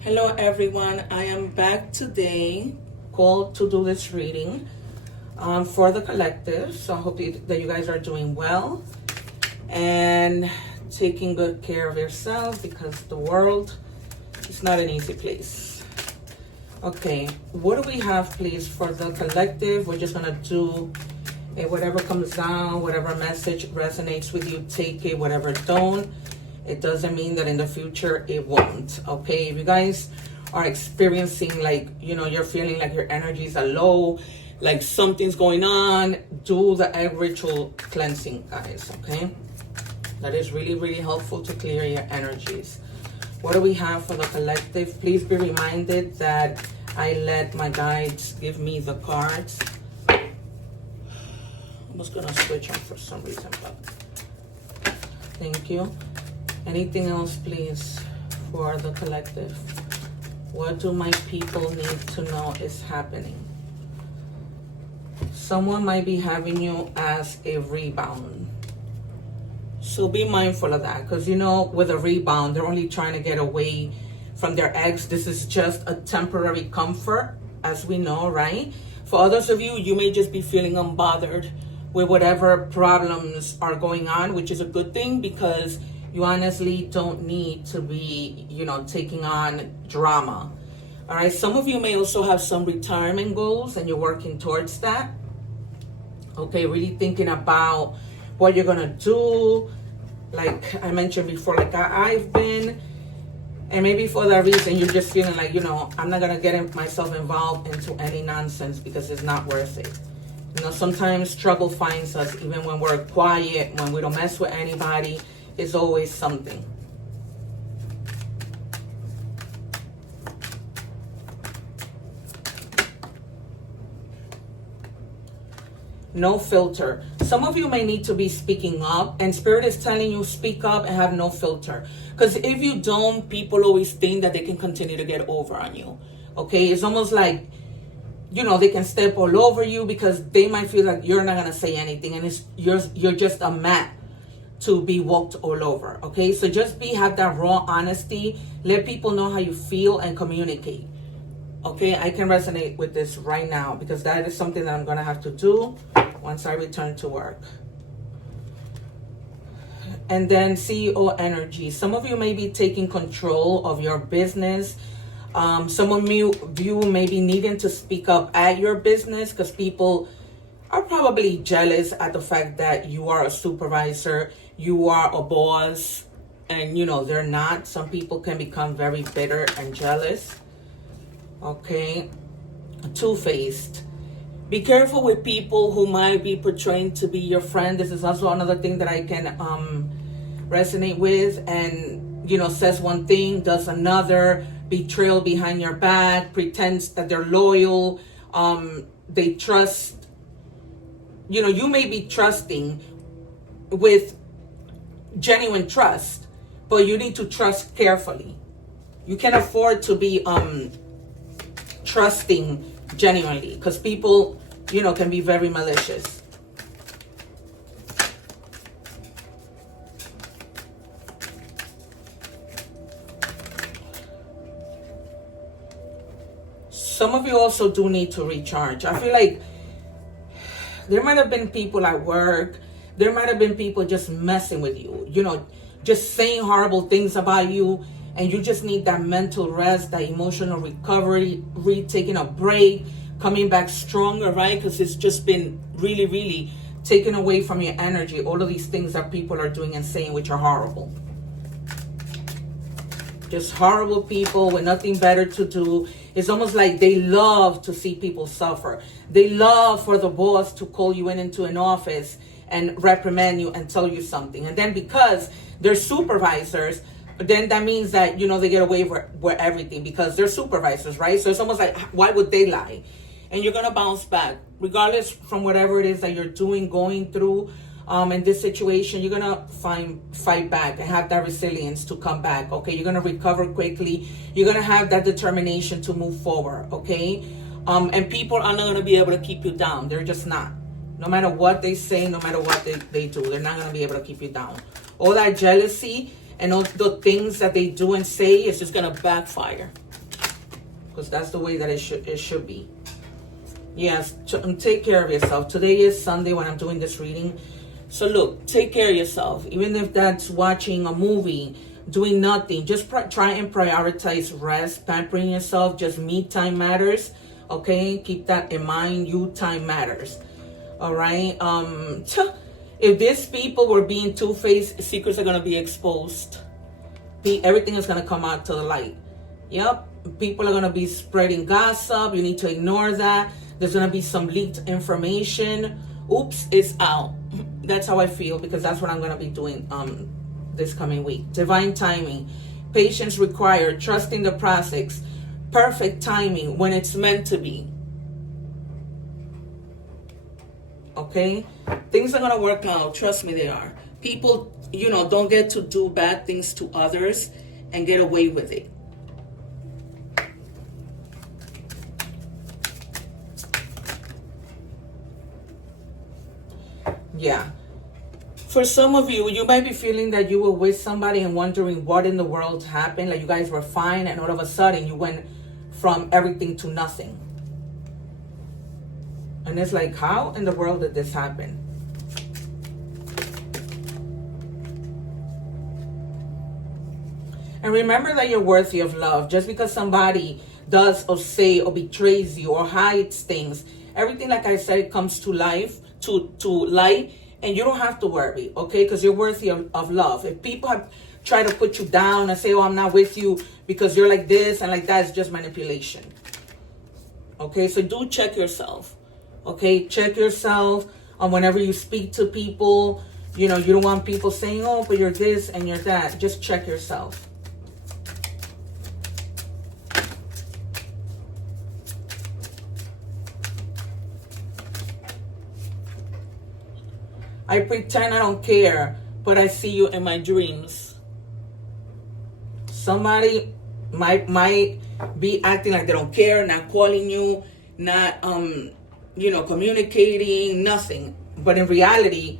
Hello everyone, I am back today, called to do this reading for the collective. So I hope that you guys are doing well and taking good care of yourselves, because the world is not an easy place. Okay, what do we have please for the collective? We're just gonna do whatever comes down, whatever message resonates with you, take it, whatever don't. It doesn't mean that in the future it won't. Okay, if you guys are experiencing, like, you know, you're feeling like your energies are low, like something's going on, do the egg ritual cleansing, guys. Okay, that is really, really helpful to clear your energies. What do we have for the collective? Please be reminded that I let my guides give me the cards. I was gonna switch them for some reason, but thank you. Anything else, please, for the collective? What do my people need to know is happening? Someone might be having you as a rebound. So be mindful of that, because, you know, with a rebound, they're only trying to get away from their ex. This is just a temporary comfort, as we know, right? For others of you, you may just be feeling unbothered with whatever problems are going on, which is a good thing, because you honestly don't need to be, you know, taking on drama. All right, some of you may also have some retirement goals and you're working towards that. Okay, really thinking about what you're gonna do. Like I mentioned before, like I've been, and maybe for that reason you're just feeling like, you know, I'm not gonna get myself involved into any nonsense because it's not worth it. You know, sometimes trouble finds us even when we're quiet, when we don't mess with anybody. Is always something. No filter. Some of you may need to be speaking up, and Spirit is telling you speak up and have no filter. Because if you don't, people always think that they can continue to get over on you. Okay, it's almost like, you know, they can step all over you because they might feel like you're not gonna say anything, and it's you're just a mat to be walked all over. Okay, so just have that raw honesty. Let people know how you feel and communicate. Okay, I can resonate with this right now because that is something that I'm gonna have to do once I return to work. And then CEO energy. Some of you may be taking control of your business. Some of you may be needing to speak up at your business because people are probably jealous at the fact that you are a supervisor, you are a boss, and you know they're not. Some people can become very bitter and jealous. Okay, two-faced. Be careful with people who might be portraying to be your friend. This is also another thing that I can resonate with. And you know, says one thing, does another. Betrayal behind your back, pretends that they're loyal. They trust. You know, you may be trusting with genuine trust, but you need to trust carefully. You can afford to be trusting genuinely, because people, you know, can be very malicious. Some of you also do need to recharge. I feel like there might have been people at work, there might have been people just messing with you, you know, just saying horrible things about you, and you just need that mental rest, that emotional recovery, taking a break, coming back stronger, right? Because it's just been really, really taken away from your energy, all of these things that people are doing and saying, which are horrible. Just horrible people with nothing better to do. It's almost like they love to see people suffer. They love for the boss to call you into an office and reprimand you and tell you something. And then because they're supervisors, then that means that, you know, they get away with everything because they're supervisors, right? So it's almost like, why would they lie? And you're going to bounce back. Regardless from whatever it is that you're doing, going through, in this situation, you're gonna fight back and have that resilience to come back. Okay, you're gonna recover quickly. You're gonna have that determination to move forward. Okay, and people are not gonna be able to keep you down. They're just not. No matter what they say, no matter what they do, they're not gonna be able to keep you down. All that jealousy and all the things that they do and say is just gonna backfire. because that's the way that it should be. Yes, take care of yourself. Today is Sunday when I'm doing this reading. So look, take care of yourself. Even if that's watching a movie, doing nothing, just try and prioritize rest, pampering yourself. Just me time matters. Okay, keep that in mind. You time matters. All right. If these people were being two-faced, secrets are gonna be exposed. Everything is gonna come out to the light. Yep. People are gonna be spreading gossip. You need to ignore that. There's gonna be some leaked information. Oops, it's out. That's how I feel, because that's what I'm gonna be doing this coming week. Divine timing, patience required, trusting the process, perfect timing when it's meant to be. Okay, things are gonna work out. Trust me, they are. People, don't get to do bad things to others and get away with it. Yeah. For some of you, you might be feeling that you were with somebody and wondering what in the world happened. Like you guys were fine and all of a sudden you went from everything to nothing. And it's like, how in the world did this happen? And remember that you're worthy of love. Just because somebody does or say or betrays you or hides things, everything, like I said, comes to life, to light, and you don't have to worry, okay? Because you're worthy of love. If people have tried to put you down and say, oh, I'm not with you because you're like this and like that, it's just manipulation. Okay, so do check yourself. Okay, check yourself on whenever you speak to people. You don't want people saying, oh, but you're this and you're that. Just check yourself. I pretend I don't care, but I see you in my dreams. Somebody might be acting like they don't care, not calling you, not communicating, nothing. But in reality,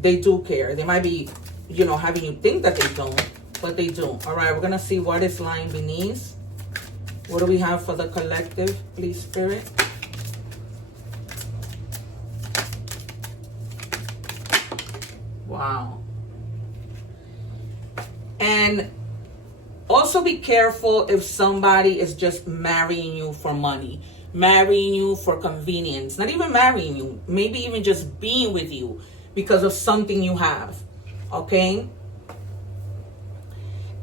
they do care. They might be, having you think that they don't, but they do. All right, we're gonna see what is lying beneath. What do we have for the collective, please, Spirit? Wow. And also be careful if somebody is just marrying you for money, marrying you for convenience, not even marrying you, maybe even just being with you because of something you have, okay?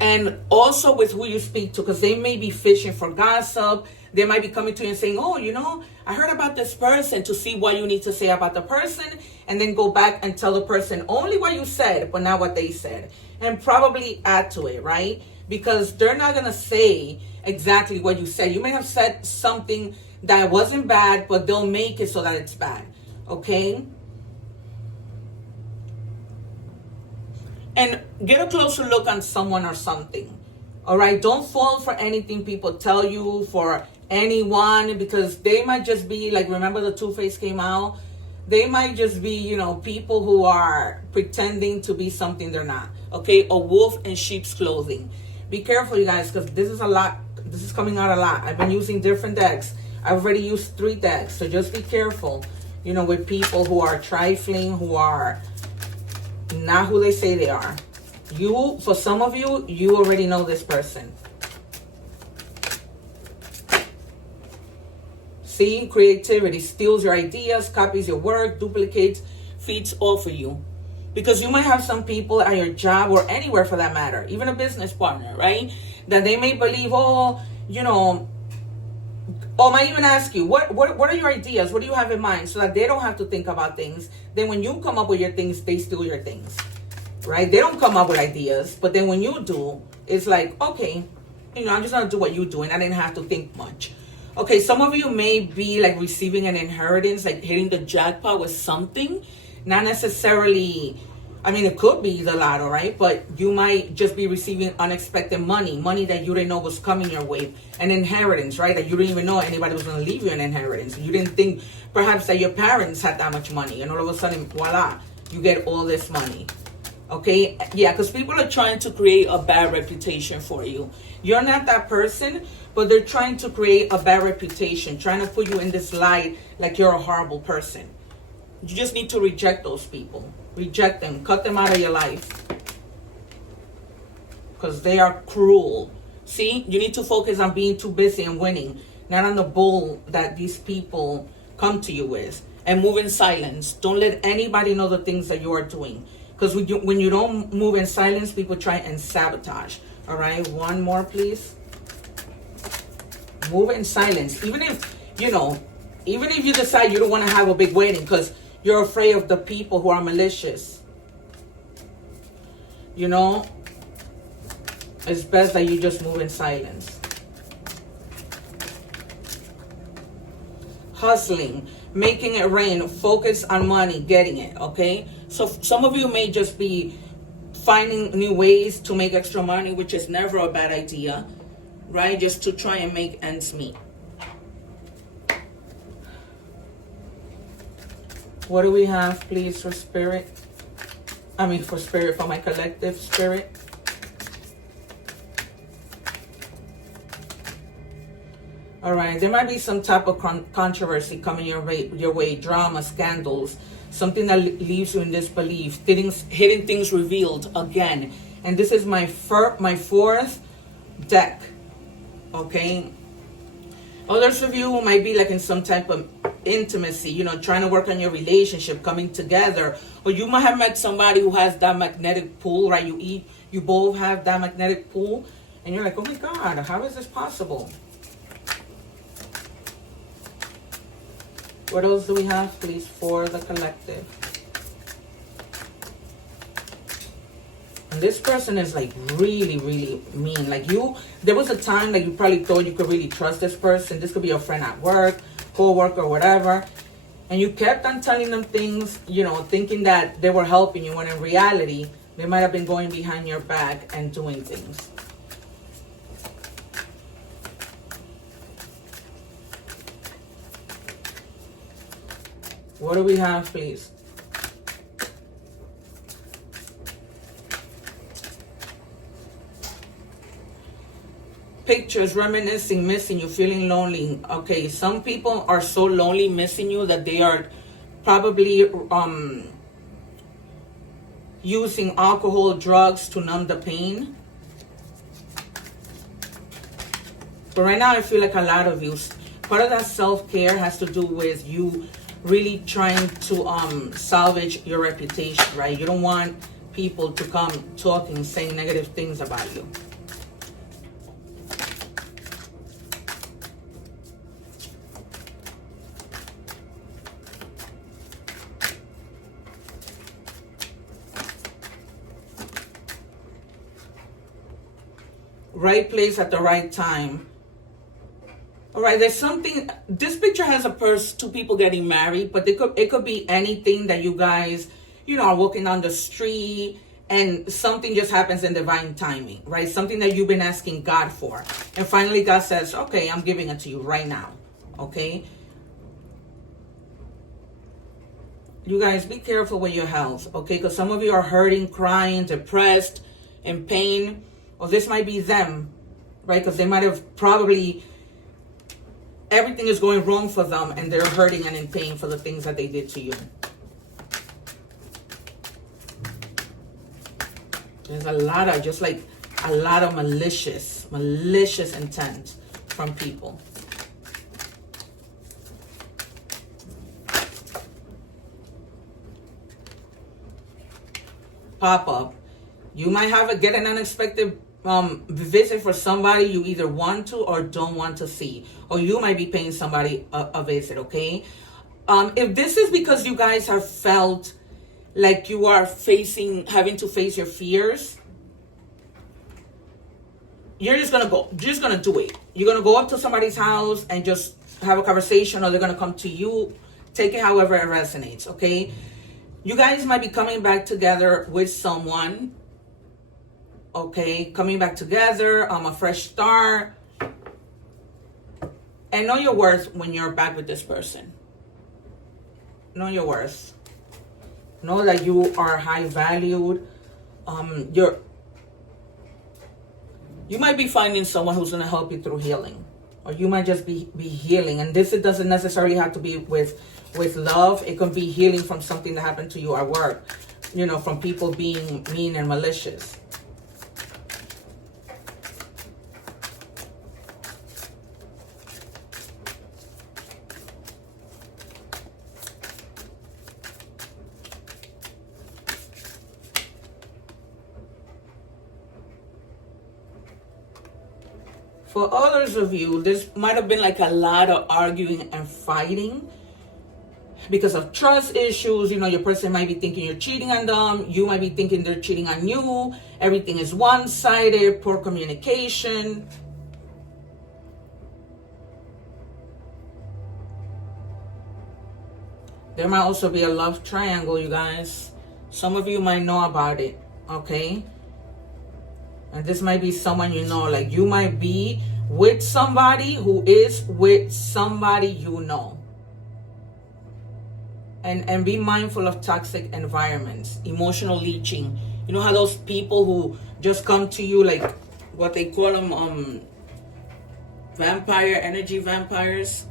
And also with who you speak to, because they may be fishing for gossip. They might be coming to you and saying, oh, I heard about this person, to see what you need to say about the person, and then go back and tell the person only what you said, but not what they said. And probably add to it, right? Because they're not going to say exactly what you said. You may have said something that wasn't bad, but they'll make it so that it's bad, okay? And get a closer look on someone or something, all right? Don't fall for anything people tell you, for anyone, because they might just be like, remember the Two-Face came out? They might just be, people who are pretending to be something they're not, okay? A wolf in sheep's clothing. Be careful, you guys, because this is a lot. This is coming out a lot. I've been using different decks. I've already used 3 decks, so just be careful, with people who are trifling, who are not who they say they are. For some of you, you already know this person. See, creativity steals your ideas, copies your work, duplicates, feeds off of you. Because you might have some people at your job or anywhere for that matter, even a business partner, right? That they may believe, or might even ask you, what are your ideas? What do you have in mind? So that they don't have to think about things. Then when you come up with your things, they steal your things, right? They don't come up with ideas, but then when you do, it's like, okay, I'm just gonna do what you do, and I didn't have to think much. Okay, some of you may be like receiving an inheritance, like hitting the jackpot with something. Not necessarily, it could be the lotto, right? But you might just be receiving unexpected money that you didn't know was coming your way. An inheritance, right? That you didn't even know anybody was going to leave you an inheritance. You didn't think perhaps that your parents had that much money. And all of a sudden, voila, you get all this money. Okay, yeah, because people are trying to create a bad reputation for you. You're not that person, but they're trying to create a bad reputation, trying to put you in this light like you're a horrible person. You just need to reject those people. Reject them. Cut them out of your life. Because they are cruel. See, you need to focus on being too busy and winning, not on the bull that these people come to you with. And move in silence. Don't let anybody know the things that you are doing. Because when you don't move in silence, people try and sabotage. All right, one more, please. Move in silence. Even if, even if you decide you don't want to have a big wedding because you're afraid of the people who are malicious. It's best that you just move in silence. Hustling, making it rain, focus on money, getting it, okay? So some of you may just be finding new ways to make extra money, which is never a bad idea, right? Just to try and make ends meet. What do we have, please, for spirit? For my collective spirit. All right, there might be some type of controversy coming your way, drama, scandals, something that leaves you in disbelief, hidden things revealed again. And this is my fourth deck, okay? Others of you might be like in some type of intimacy, trying to work on your relationship, coming together. Or you might have met somebody who has that magnetic pull, right? You both have that magnetic pull, and you're like, oh my God, how is this possible? What else do we have, please, for the collective? And this person is like really, really mean. Like there was a time that you probably thought you could really trust this person. This could be a friend at work, co-worker, whatever. And you kept on telling them things, thinking that they were helping you, when in reality, they might have been going behind your back and doing things. What do we have, please? Pictures, reminiscing, missing you, feeling lonely. Okay, some people are so lonely, missing you, that they are probably using alcohol, drugs to numb the pain. But right now, I feel like a lot of you, part of that self-care has to do with you really trying to salvage your reputation, right? You don't want people to come talking, saying negative things about you. Right place at the right time. All right, there's something, this picture has two people getting married, but it could be anything that you guys, are walking down the street and something just happens in divine timing, right? Something that you've been asking God for. And finally God says, okay, I'm giving it to you right now, okay? You guys, be careful with your health, okay? Because some of you are hurting, crying, depressed, in pain. Or this might be them, right? Because they might have probably... everything is going wrong for them and they're hurting and in pain for the things that they did to you. There's a lot of malicious intent from people. Pop up. You might get an unexpected visit for somebody you either want to or don't want to see, or you might be paying somebody a visit, okay? If this is because you guys have felt like you are having to face your fears, you're just gonna do it. You're gonna go up to somebody's house and just have a conversation, or they're gonna come to you. Take it however it resonates, okay? You guys might be coming back together with someone. Okay, coming back together, a fresh start. And know your worth when you're back with this person. Know your worth. Know that you are high valued. you might be finding someone who's going to help you through healing, or you might just be healing. And this, it doesn't necessarily have to be with love. It can be healing from something that happened to you at work, you know, from people being mean and malicious. For others of you, this might have been like a lot of arguing and fighting because of trust issues. You know, your person might be thinking you're cheating on them. You might be thinking they're cheating on you. Everything is one-sided, poor communication. There might also be a love triangle, you guys. Some of you might know about it, okay? And this might be someone you know, like you might be with somebody who is with somebody you know. And be mindful of toxic environments, emotional leeching. You know how those people who just come to you, like what they call them, vampire, energy vampires?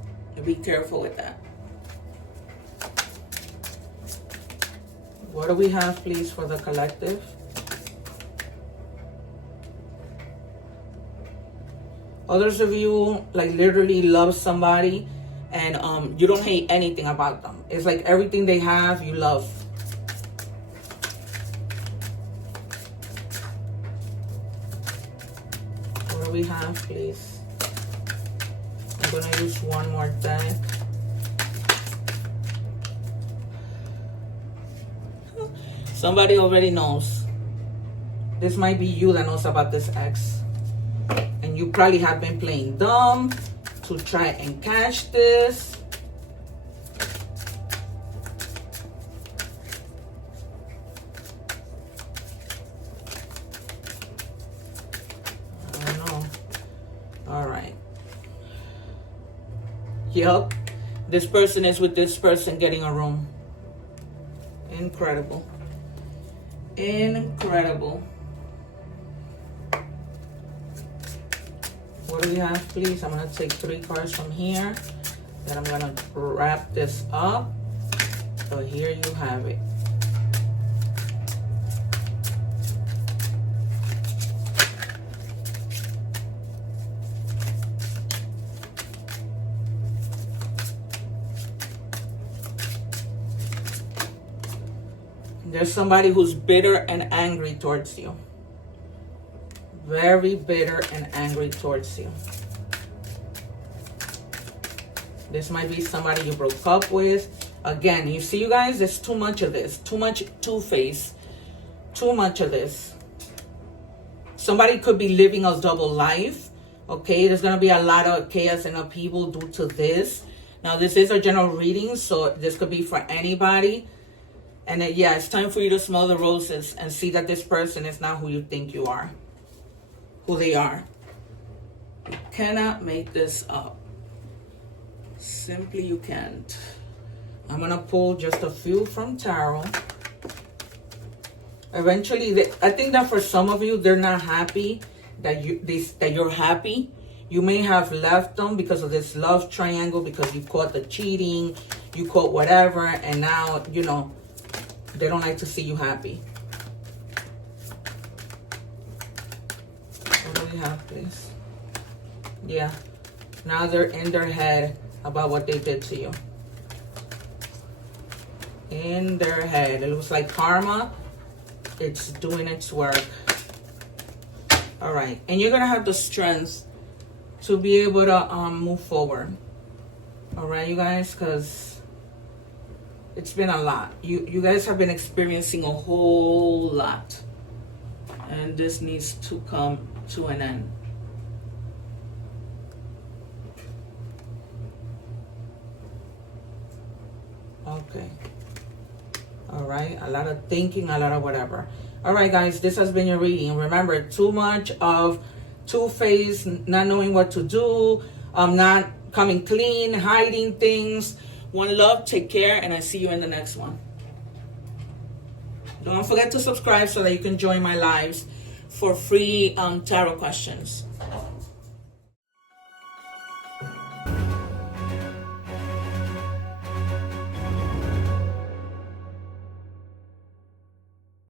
Be careful with that. What do we have, please, for the collective? Others of you, like, literally love somebody and you don't hate anything about them. It's like everything they have, you love. What do we have, please? I'm going to use one more deck. Somebody already knows. This might be you that knows about this ex. And you probably have been playing dumb to try and catch this. I don't know. All right. Yep. This person is with this person getting a room. Incredible. Incredible. What do we have, please? I'm going to take 3 cards from here. Then I'm going to wrap this up. So here you have it. There's somebody who's bitter and angry towards you. Very bitter and angry towards you. This might be somebody you broke up with. Again, you see, you guys, there's too much of this. Too much two-face. Too much of this. Somebody could be living a double life. Okay, there's going to be a lot of chaos and upheaval due to this. Now, this is a general reading, so this could be for anybody. And yeah, it's time for you to smell the roses and see that this person is not who you think you are. Who they are. You cannot make this up. Simply you can't. I'm going to pull just a few from tarot. Eventually, I think that for some of you, they're not happy that you're happy. You may have left them because of this love triangle, because you caught the cheating, you caught whatever, and now, you know, they don't like to see you happy. What do we have, please? Yeah. Now they're in their head about what they did to you. In their head. It looks like karma. It's doing its work. All right. And you're going to have the strength to be able to move forward. All right, you guys, because it's been a lot. You guys have been experiencing a whole lot. And this needs to come to an end. Okay. All right. A lot of thinking, a lot of whatever. All right, guys, this has been your reading. Remember, too much of two-faced, not knowing what to do, not coming clean, hiding things. One love, take care, and I see you in the next one. Don't forget to subscribe so that you can join my lives for free tarot questions.